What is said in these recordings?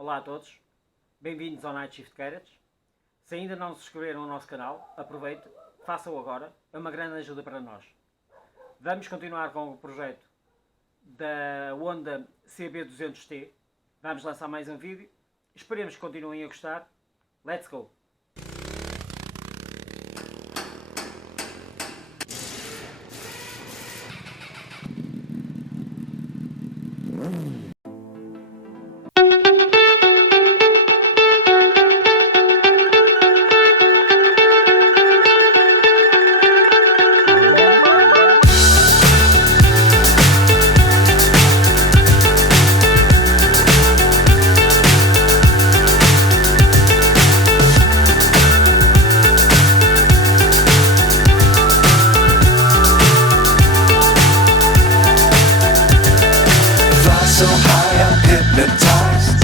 Olá a todos, bem-vindos ao Night Shift Carrots. Se ainda não se inscreveram no nosso canal, aproveite, façam-o agora, é uma grande ajuda para nós. Vamos continuar com o projeto da Honda CB200T, vamos lançar mais um vídeo, esperemos que continuem a gostar. Let's go! So high I'm hypnotized.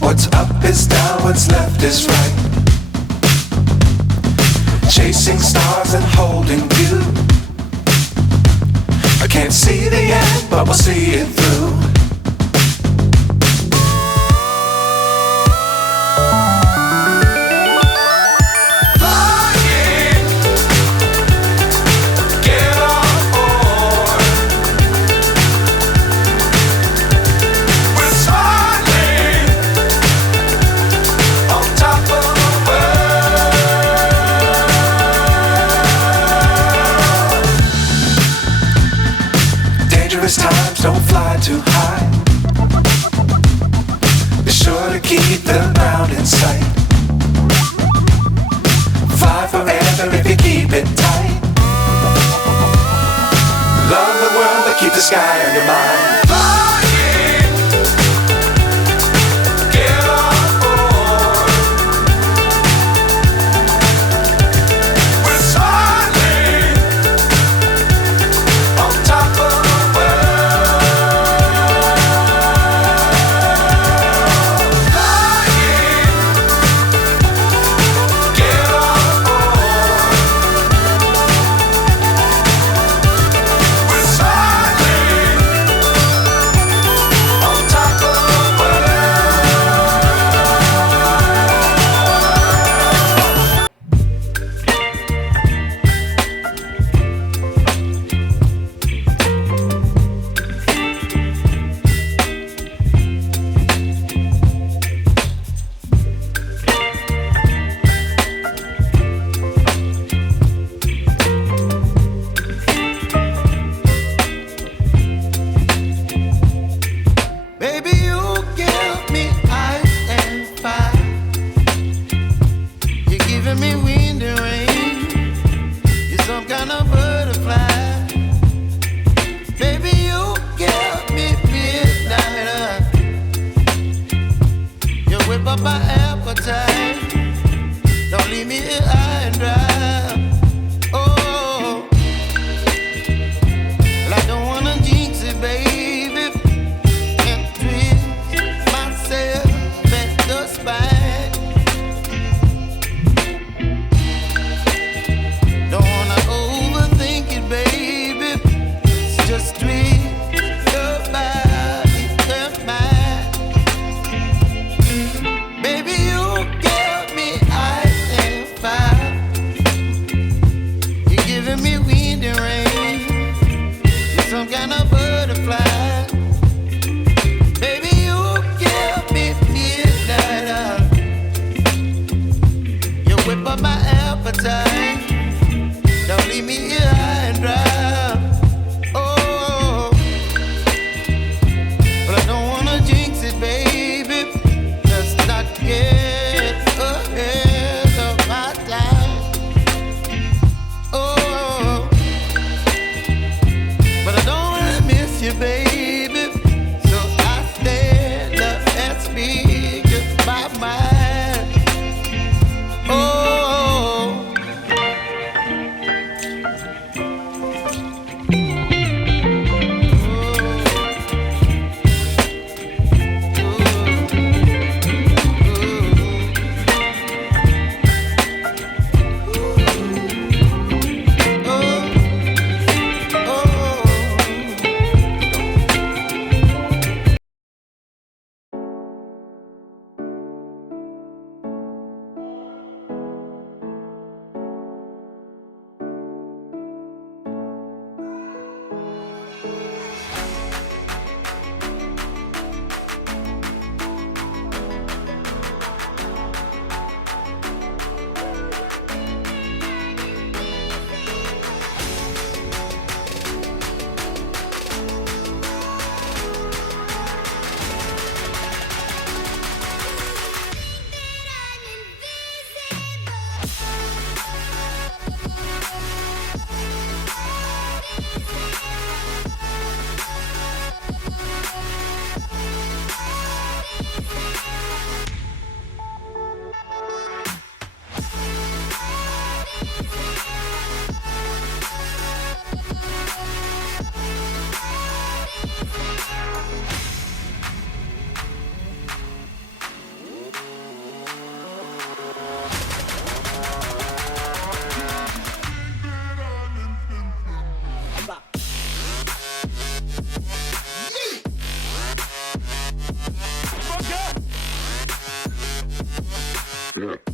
What's up is down, what's left is right. Chasing stars and holding you. I can't see the end, but we'll see it through. Times don't fly too high. Be sure to keep the ground in sight. Fly forever if you keep it tight. Love the world but keep the sky on your mind. Yeah.